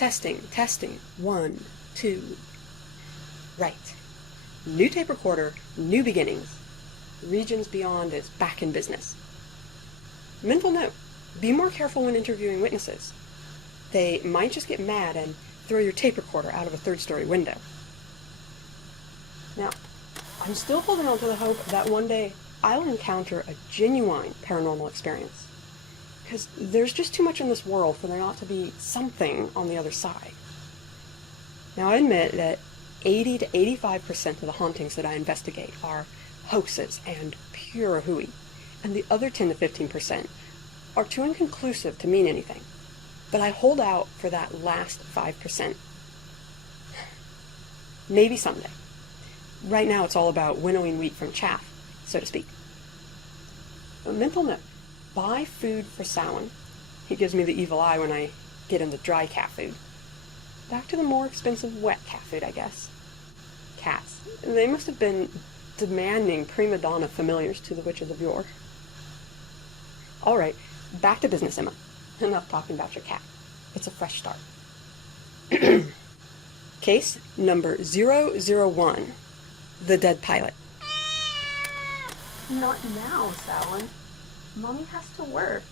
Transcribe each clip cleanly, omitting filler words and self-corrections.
Testing, testing. 1, 2. Right. New tape recorder, new beginnings. Regions Beyond is back in business. Mental note, be more careful when interviewing witnesses. They might just get mad and throw your tape recorder out of a third-story window. Now, I'm still holding on to the hope that one day I'll encounter a genuine paranormal experience. Because there's just too much in this world for there not to be something on the other side. Now, I admit that 80 to 85% of the hauntings that I investigate are hoaxes and pure hooey, and the other 10 to 15% are too inconclusive to mean anything. But I hold out for that last 5%. Maybe someday. Right now it's all about winnowing wheat from chaff, so to speak. A mental note, buy food for Samhain. He gives me the evil eye when I get him the dry cat food. Back to the more expensive wet cat food, I guess. Cats. They must have been demanding prima donna familiars to the witches of yore. Alright, back to business, Emma. Enough talking about your cat. It's a fresh start. Case number 001. The dead pilot. Not now, Salon. Mommy has to work.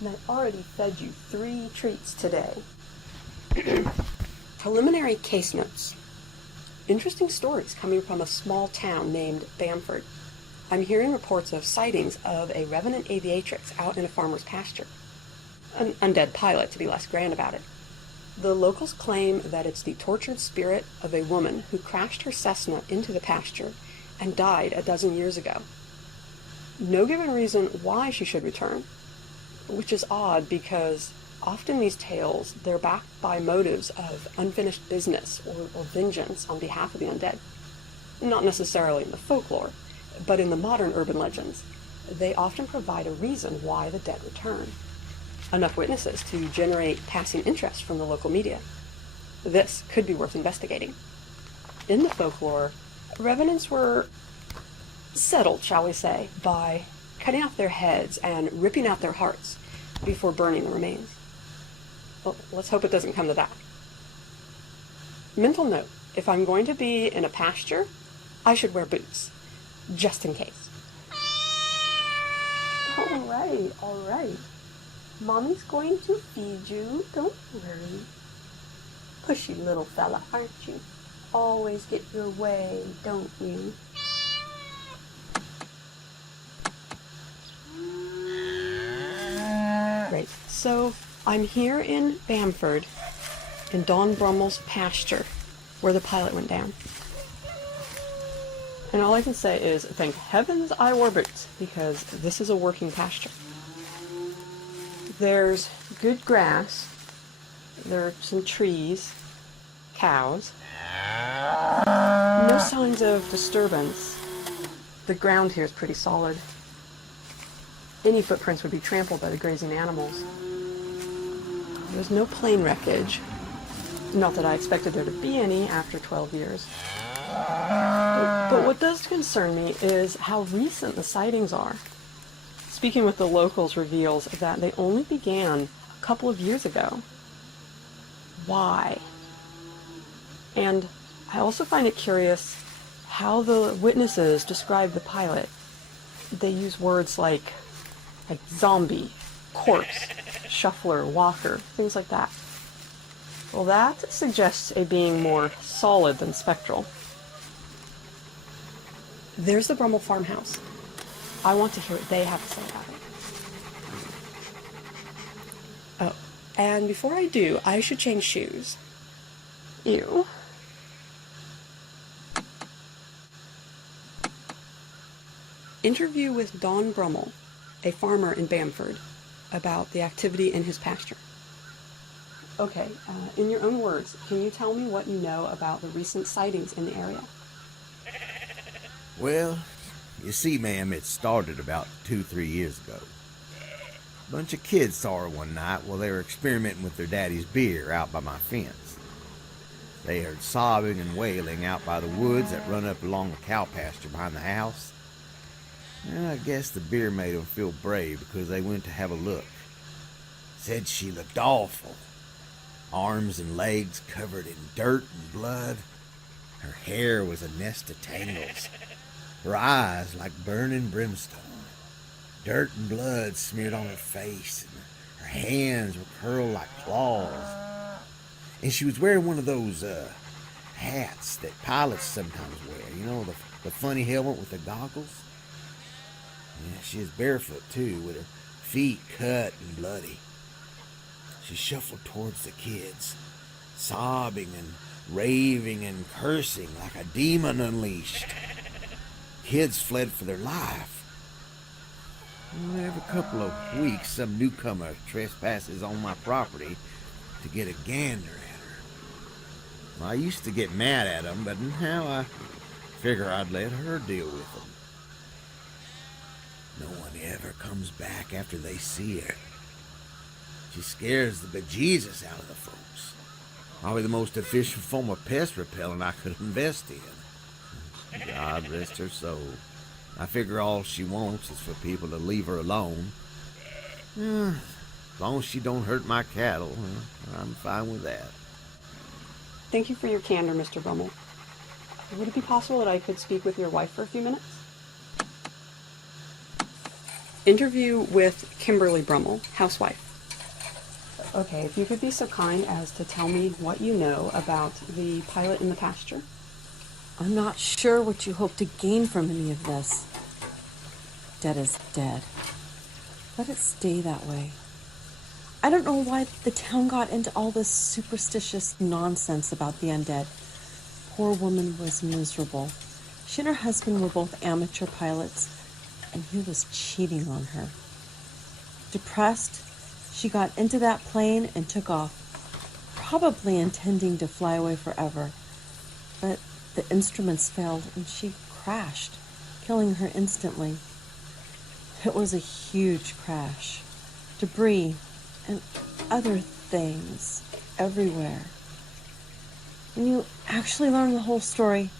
And I already fed you 3 treats today. Preliminary case notes. Interesting stories coming from a small town named Bamford. I'm hearing reports of sightings of a revenant aviatrix out in a farmer's pasture. An undead pilot, to be less grand about it. The locals claim that it's the tortured spirit of a woman who crashed her Cessna into the pasture and died a dozen years ago. No given reason why she should return, which is odd because often these tales, they're backed by motives of unfinished business or vengeance on behalf of the undead. Not necessarily in the folklore, but in the modern urban legends, they often provide a reason why the dead return. Enough witnesses to generate passing interest from the local media. This could be worth investigating. In the folklore, revenants were settled, shall we say, by cutting off their heads and ripping out their hearts before burning the remains. Well, let's hope it doesn't come to that. Mental note, if I'm going to be in a pasture, I should wear boots, just in case. All right. Mommy's going to feed you, don't worry. Pushy little fella, aren't you? Always get your way, don't you? Great, so I'm here in Bamford, in Don Brummel's pasture, where the pilot went down. And all I can say is, thank heavens I wore boots, because this is a working pasture. There's good grass, there are some trees, cows, no signs of disturbance. The ground here is pretty solid. Any footprints would be trampled by the grazing animals. There's no plane wreckage, not that I expected there to be any after 12 years. But what does concern me is how recent the sightings are. Speaking with the locals reveals that they only began a couple of years ago. Why? And I also find it curious how the witnesses describe the pilot. They use words like zombie, corpse, shuffler, walker, things like that. Well, that suggests a being more solid than spectral. There's the Brummel farmhouse. I want to hear what they have to say about it. Oh, and before I do, I should change shoes. Ew. Interview with Don Brummel, a farmer in Bamford, about the activity in his pasture. Okay, in your own words, can you tell me what you know about the recent sightings in the area? Well, you see, ma'am, it started about 2-3 years ago. A bunch of kids saw her one night while they were experimenting with their daddy's beer out by my fence. They heard sobbing and wailing out by the woods that run up along the cow pasture behind the house. And I guess the beer made them feel brave because they went to have a look. Said she looked awful. arms and legs covered in dirt and blood. Her hair was a nest of tangles, her eyes like burning brimstone. Dirt and blood smeared on her face, and her hands were curled like claws. And she was wearing one of those hats that pilots sometimes wear, you know, the funny helmet with the goggles. Yeah, she was barefoot too, with her feet cut and bloody. She shuffled towards the kids, sobbing and raving and cursing like a demon unleashed. Kids fled for their life. Every couple of weeks, some newcomer trespasses on my property to get a gander at her. I used to get mad at them, but now I figure I'd let her deal with them. No one ever comes back after they see her. She scares the bejesus out of the folks. Probably the most efficient form of pest repellent I could invest in. God rest her soul. I figure all she wants is for people to leave her alone. As long as she don't hurt my cattle, I'm fine with that. Thank you for your candor, Mr. Brummel. Would it be possible that I could speak with your wife for a few minutes? Interview with Kimberly Brummel, housewife. Okay, if you could be so kind as to tell me what you know about the pilot in the pasture. I'm not sure what you hope to gain from any of this. Dead is dead. Let it stay that way. I don't know why the town got into all this superstitious nonsense about the undead. Poor woman was miserable. She and her husband were both amateur pilots, and he was cheating on her. Depressed, she got into that plane and took off, probably intending to fly away forever. But the instruments failed and she crashed, killing her instantly. It was a huge crash. Debris and other things everywhere. When you actually learn the whole story,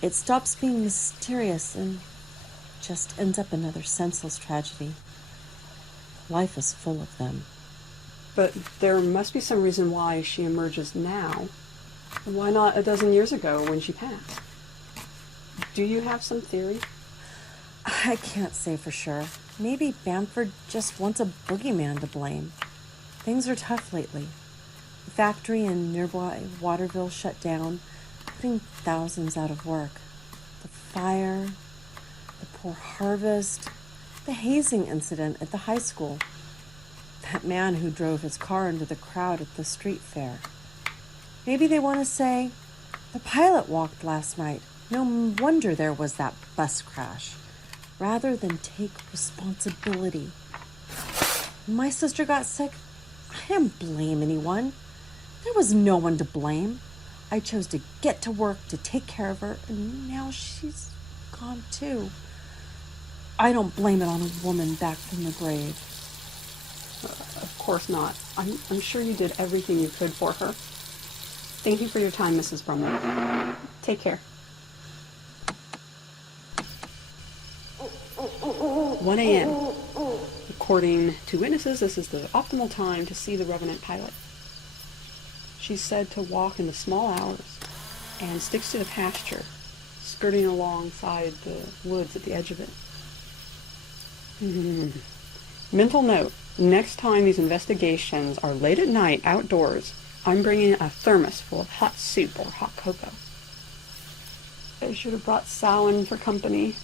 it stops being mysterious and just ends up another senseless tragedy. Life is full of them. But there must be some reason why she emerges now. Why not a dozen years ago when she passed? Do you have some theory? I can't say for sure. Maybe Bamford just wants a boogeyman to blame. Things are tough lately. The factory in nearby Waterville shut down, putting thousands out of work. The fire, the poor harvest, the hazing incident at the high school. That man who drove his car into the crowd at the street fair. Maybe they want to say, the pilot walked last night. No wonder there was that bus crash. Rather than take responsibility. When my sister got sick, I didn't blame anyone. There was no one to blame. I chose to get to work to take care of her, and now she's gone too. I don't blame it on a woman back from the grave. Of course not. I'm sure you did everything you could for her. Thank you for your time, Mrs. Brummel. Take care. 1 a.m. According to witnesses, this is the optimal time to see the revenant pilot. She's said to walk in the small hours and sticks to the pasture, skirting alongside the woods at the edge of it. Mental note, next time these investigations are late at night outdoors, I'm bringing a thermos full of hot soup or hot cocoa. I should have brought Sal in for company.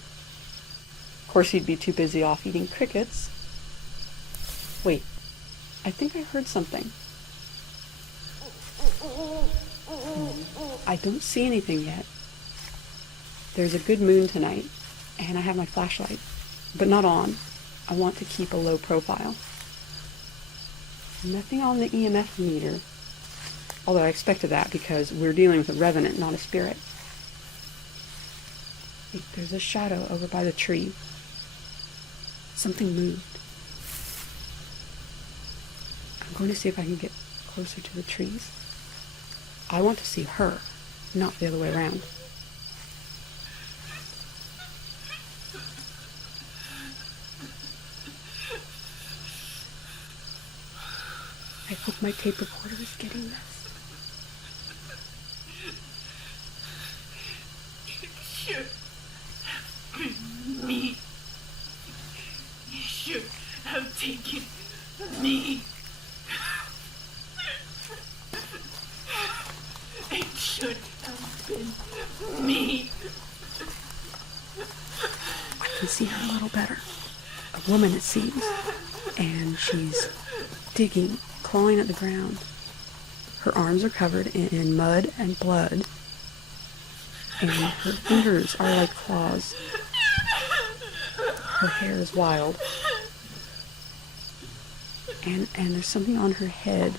Of course, he'd be too busy off eating crickets. Wait, I think I heard something. I don't see anything yet. There's a good moon tonight, and I have my flashlight, but not on. I want to keep a low profile. Nothing on the EMF meter, although I expected that because we're dealing with a revenant, not a spirit. Wait, there's a shadow over by the tree. Something moved. I'm going to see if I can get closer to the trees. I want to see her, not the other way around. I hope my tape recorder is getting this. It should have been me. You should have taken me. It should have been me. I can see her a little better. A woman, it seems. And she's digging, clawing at the ground. Her arms are covered in mud and blood. And her fingers are like claws. Her hair is wild. And there's something on her head,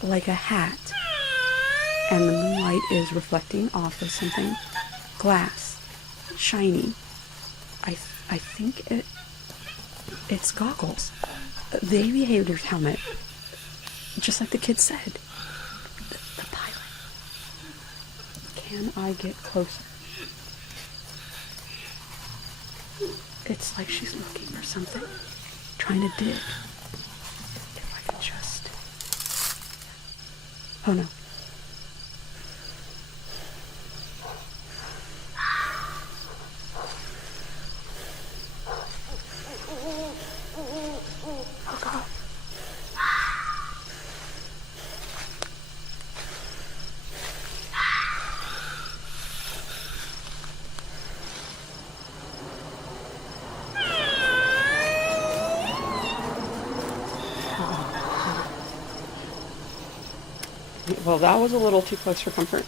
like a hat. And the moonlight is reflecting off of something glass, shiny. I think it's goggles. The aviator's helmet. Just like the kid said. The pilot. Can I get closer? It's like she's looking for something. Trying to dig. If I can just... Oh no. Oh God. Well, that was a little too close for comfort.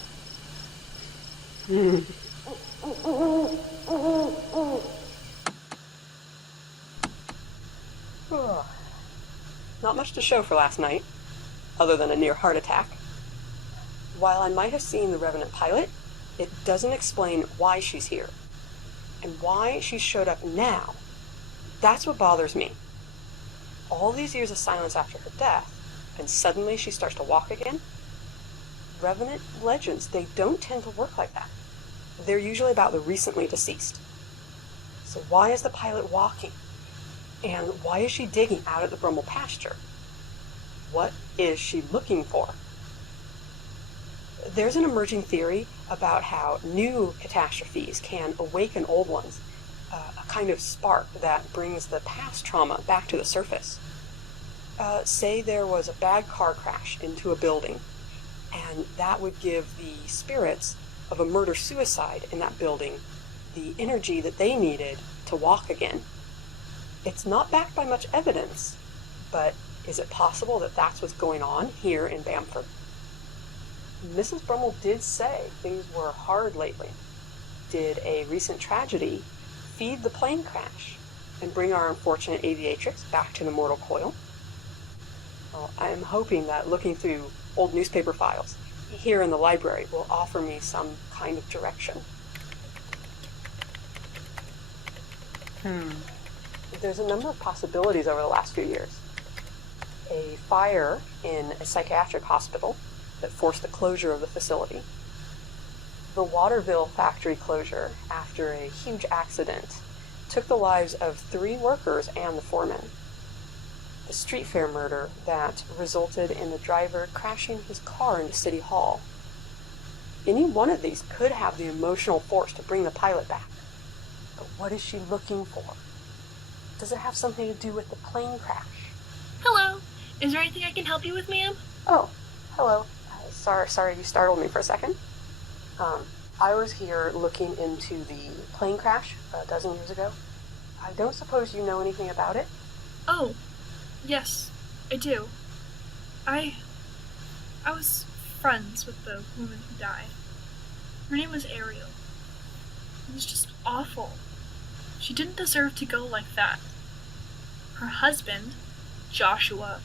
Not much to show for last night, other than a near heart attack. While I might have seen the revenant pilot, it doesn't explain why she's here. And why she showed up now. That's what bothers me. All these years of silence after her death, and suddenly she starts to walk again? Revenant legends, they don't tend to work like that. They're usually about the recently deceased. So why is the pilot walking? And why is she digging out at the Brummel pasture? What is she looking for? There's an emerging theory about how new catastrophes can awaken old ones, a kind of spark that brings the past trauma back to the surface. Say there was a bad car crash into a building, and that would give the spirits of a murder-suicide in that building the energy that they needed to walk again. It's not backed by much evidence, but is it possible that that's what's going on here in Bamford? Mrs. Brummel did say things were hard lately. Did a recent tragedy feed the plane crash and bring our unfortunate aviatrix back to the mortal coil? Well, I am hoping that looking through old newspaper files here in the library will offer me some kind of direction. There's a number of possibilities over the last few years. A fire in a psychiatric hospital that forced the closure of the facility. The Waterville factory closure after a huge accident took the lives of 3 workers and the foreman. The street fair murder that resulted in the driver crashing his car into City Hall. Any one of these could have the emotional force to bring the pilot back. But what is she looking for? Does it have something to do with the plane crash? Hello. Is there anything I can help you with, ma'am? Oh, hello. Sorry you startled me for a second. I was here looking into the plane crash a dozen years ago. I don't suppose you know anything about it? Oh, yes, I do. I was friends with the woman who died. Her name was Ariel. It was just awful. She didn't deserve to go like that. Her husband, Joshua,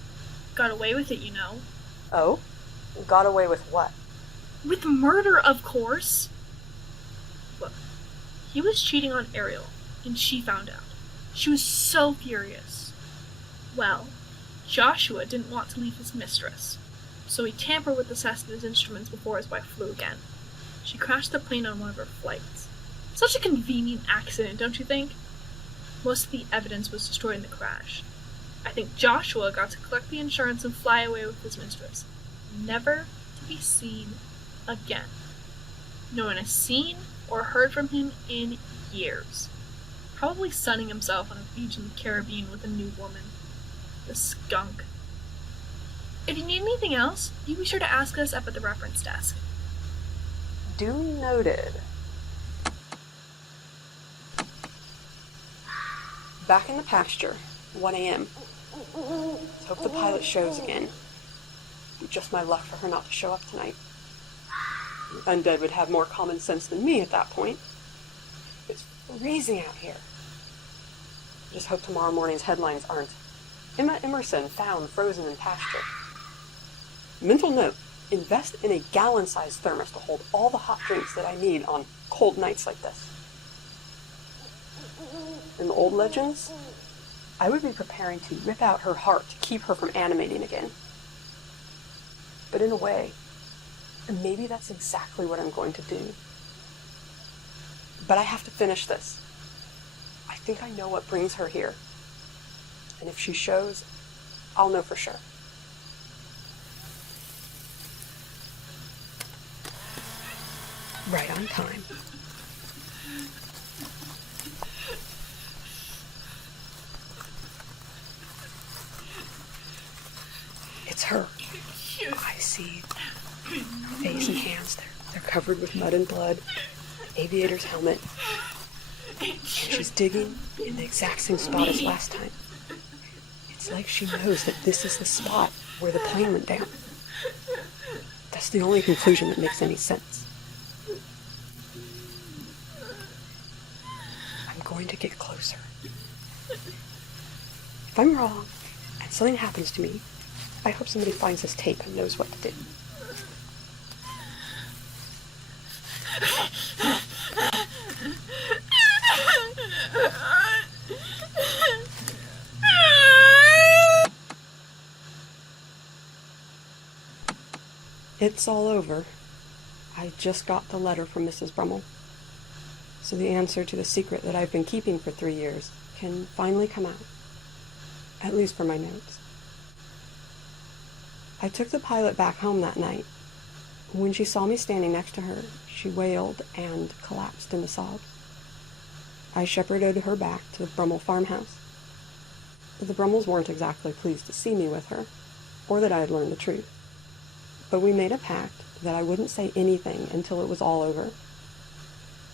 got away with it, you know. Oh? Got away with what? With murder, of course. Look, he was cheating on Ariel, and she found out. She was so furious. Well, Joshua didn't want to leave his mistress, so he tampered with the Cessna's instruments before his wife flew again. She crashed the plane on one of her flights. Such a convenient accident, don't you think? Most of the evidence was destroyed in the crash. I think Joshua got to collect the insurance and fly away with his mistress, never to be seen again. No one has seen or heard from him in years. Probably sunning himself on a beach in the Caribbean with a new woman. The skunk. If you need anything else, you be sure to ask us up at the reference desk. Duly noted. Back in the pasture, 1 a.m. Let's hope the pilot shows again. Just my luck for her not to show up tonight. The undead would have more common sense than me at that point. It's freezing out here. Just hope tomorrow morning's headlines aren't Emma Emerson found frozen in pasture. Mental note, invest in a gallon-sized thermos to hold all the hot drinks that I need on cold nights like this. In the old legends, I would be preparing to rip out her heart to keep her from animating again. But in a way, maybe that's exactly what I'm going to do. But I have to finish this. I think I know what brings her here. And if she shows, I'll know for sure. Right on time. It's her. I see face and hands. They're covered with mud and blood. Aviator's helmet. And she's digging in the exact same spot as last time. It's like she knows that this is the spot where the plane went down. That's the only conclusion that makes any sense. I'm going to get closer. If I'm wrong and something happens to me, I hope somebody finds this tape and knows what to do. It's all over. I just got the letter from Mrs. Brummel. So the answer to the secret that I've been keeping for 3 years can finally come out. At least for my notes. I took the pilot back home that night. When she saw me standing next to her, she wailed and collapsed into sobs. I shepherded her back to the Brummel farmhouse. The Brummels weren't exactly pleased to see me with her, or that I had learned the truth. But we made a pact that I wouldn't say anything until it was all over.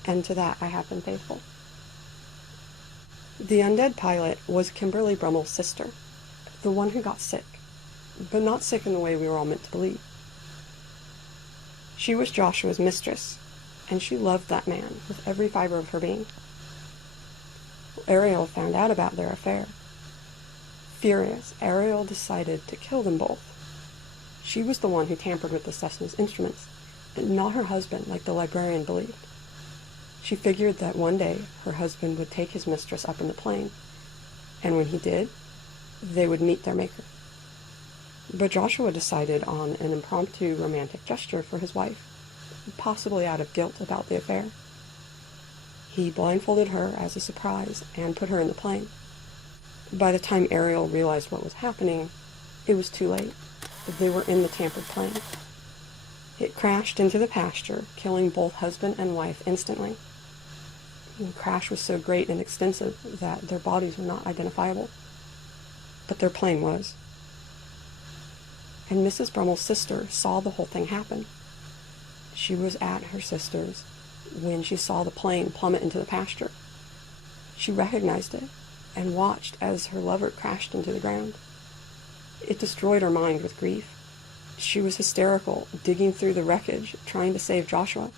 And to that I have been faithful. The undead pilot was Kimberly Brummel's sister, the one who got sick, but not sick in the way we were all meant to believe. She was Joshua's mistress, and she loved that man with every fiber of her being. Ariel found out about their affair. Furious, Ariel decided to kill them both. She was the one who tampered with the Cessna's instruments, and not her husband like the librarian believed. She figured that one day her husband would take his mistress up in the plane, and when he did, they would meet their maker. But Joshua decided on an impromptu romantic gesture for his wife, possibly out of guilt about the affair. He blindfolded her as a surprise and put her in the plane. By the time Ariel realized what was happening, it was too late. They were in the tampered plane. It crashed into the pasture, killing both husband and wife instantly. The crash was so great and extensive that their bodies were not identifiable. But their plane was. And Mrs. Brummel's sister saw the whole thing happen. She was at her sister's when she saw the plane plummet into the pasture. She recognized it and watched as her lover crashed into the ground. It destroyed her mind with grief. She was hysterical, digging through the wreckage, trying to save Joshua.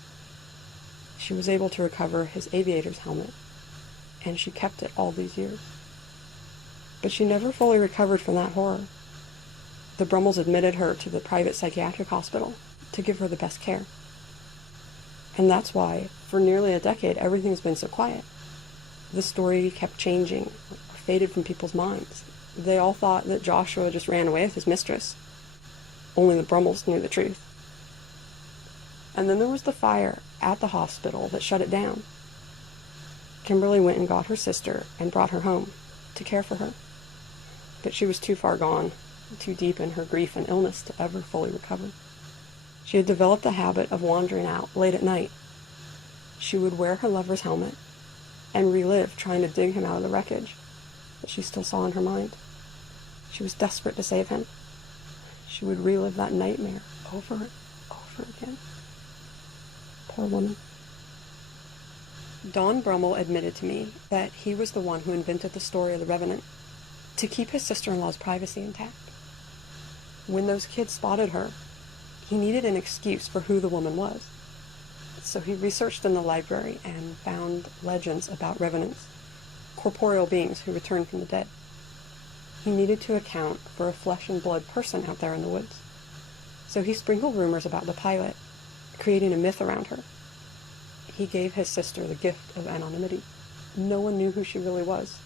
She was able to recover his aviator's helmet, and she kept it all these years. But she never fully recovered from that horror. The Brummels admitted her to the private psychiatric hospital to give her the best care. And that's why, for nearly a decade, everything's been so quiet. The story kept changing, or faded from people's minds. They all thought that Joshua just ran away with his mistress. Only the Brummels knew the truth. And then there was the fire at the hospital that shut it down. Kimberly went and got her sister and brought her home to care for her. but she was too far gone, too deep in her grief and illness to ever fully recover. She had developed a habit of wandering out late at night. She would wear her lover's helmet and relive trying to dig him out of the wreckage that she still saw in her mind. She was desperate to save him. She would relive that nightmare over and over again. Poor woman. Don Brummel admitted to me that he was the one who invented the story of the revenant to keep his sister-in-law's privacy intact. When those kids spotted her, he needed an excuse for who the woman was. So he researched in the library and found legends about revenants, corporeal beings who return from the dead. He needed to account for a flesh and blood person out there in the woods. So he sprinkled rumors about the pilot, creating a myth around her. He gave his sister the gift of anonymity. No one knew who she really was.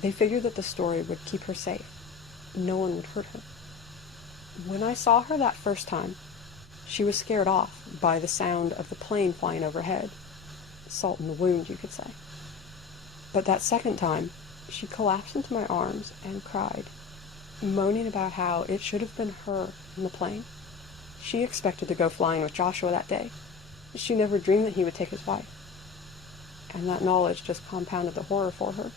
They figured that the story would keep her safe. No one would hurt her. When I saw her that first time, she was scared off by the sound of the plane flying overhead. Salt in the wound, you could say. But that second time, she collapsed into my arms and cried, moaning about how it should have been her in the plane. She expected to go flying with Joshua that day. She never dreamed that he would take his wife. And that knowledge just compounded the horror for her.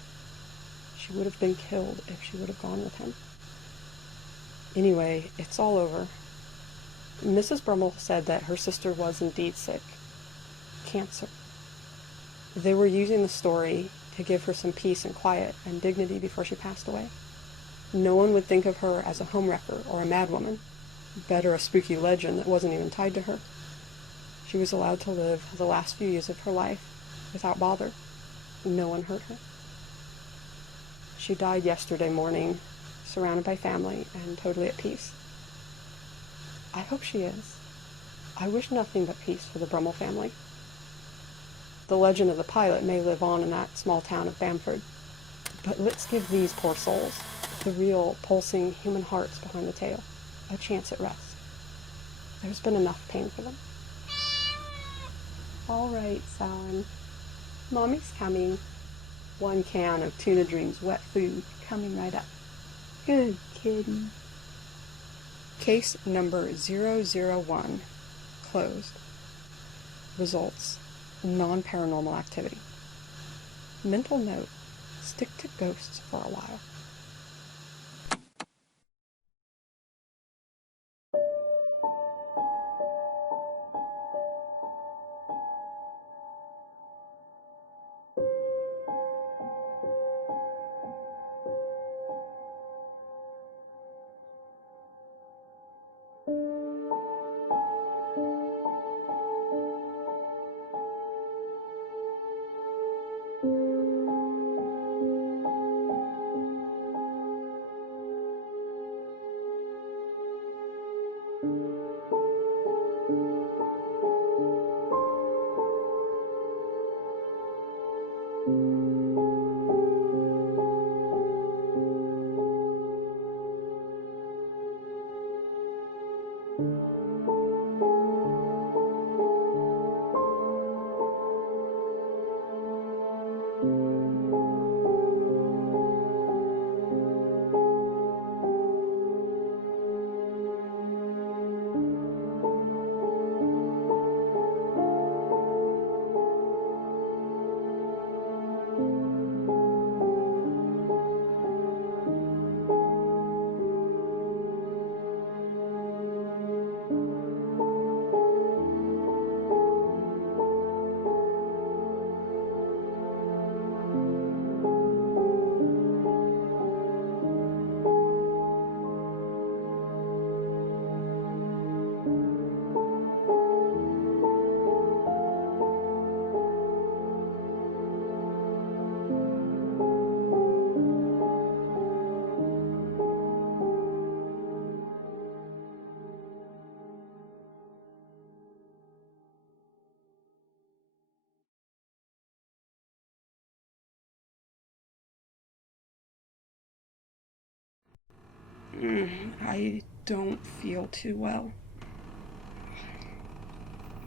She would have been killed if she would have gone with him. Anyway, it's all over. Mrs. Brummel said that her sister was indeed sick. Cancer. They were using the story to give her some peace and quiet and dignity before she passed away. No one would think of her as a homewrecker or a madwoman, better a spooky legend that wasn't even tied to her. She was allowed to live the last few years of her life without bother. No one hurt her. She died yesterday morning, surrounded by family and totally at peace. I hope she is. I wish nothing but peace for the Brummel family. The legend of the pilot may live on in that small town of Bamford, but let's give these poor souls, the real pulsing human hearts behind the tale, a chance at rest. There's been enough pain for them. All right, Salon. Mommy's coming. 1 can of Tuna Dreams wet food coming right up. Good kitty. Case number 001 closed. Results: non-paranormal activity. Mental note: stick to ghosts for a while. I don't feel too well.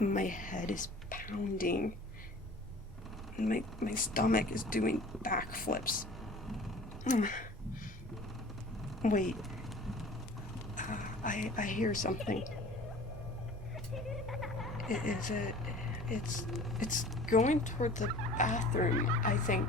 My head is pounding. My stomach is doing backflips. Wait. I hear something. Is it... It's going toward the bathroom, I think.